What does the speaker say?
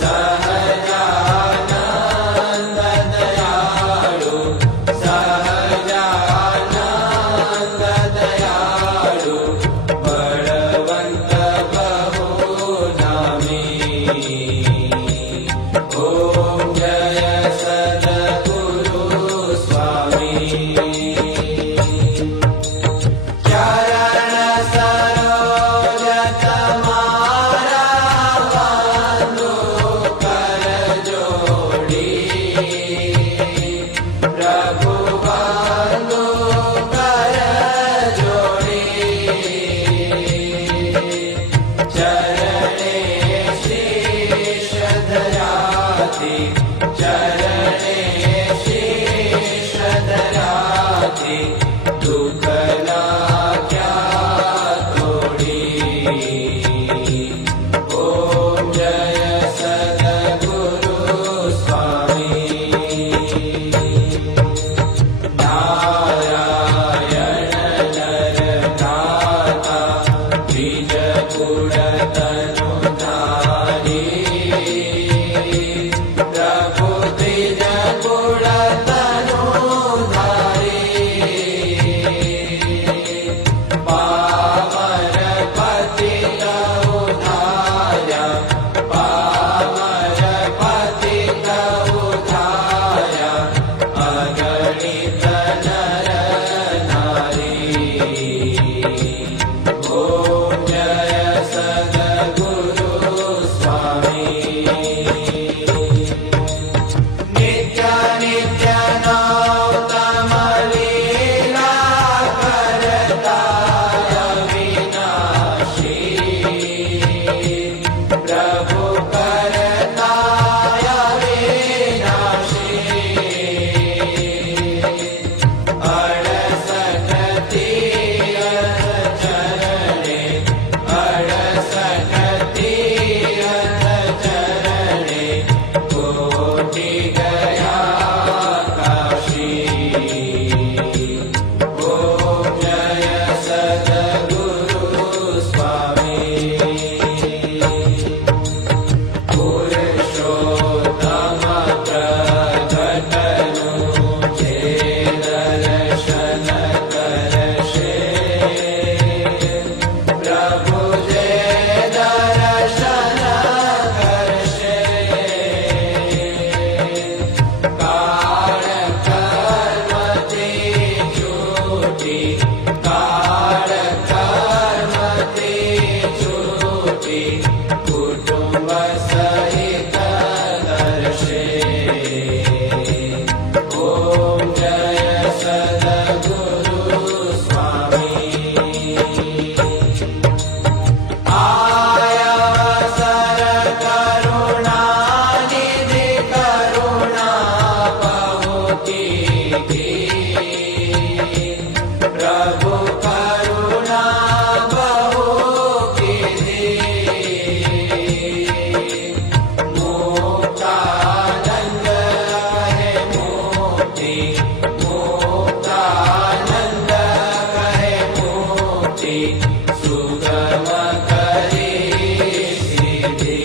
सहजानंद दयाळु सहजानंद दयाळु बलवंत बहुनामी। ओम जय सद्गुरु स्वामी। चरण सरोज तुम्हारा वंदो कर जोड़ी। प्रभु वंदो कर जोड़ी। चरणे शीश धराति चरणे शीश धराति दुख लाग्या तोड़ी। ओम जय सद्गुरु स्वामी। नारायण नर दाता द्विज कुल तनु धारी। प्रभु द्विज कुल तनु धारी। पामर पतित उद्धारा पामर पतित उद्धारा अगणित नर नारी। ओम जय सद्गुरु स्वामी। नित्य नित्य नौतम लीला करता अविनाशी। प्रभु करता अविनाशी। अड़सठ तीर्थ चरणे अड़सठ तीर्थ चरणे कोटि गया काशी। ओम जय सद्गुरु स्वामी। पुरुषोत्तम प्रगटनु जे दर्शन करशे। प्रभु जे दर्शन करशे। काल कर्म ते छूटी काल कर्म ते छूटी कुटुंब सहित दर्शे। ओम जय सद्गुरु स्वामी। आयवसर करुणा निधि करुणा बहुती थी। प्रभु करुणा बहु की थी। मुक्तानंद कहे मुक्ति मुक्तानंद कहे मुक्ति सुगम करी सिद्धि।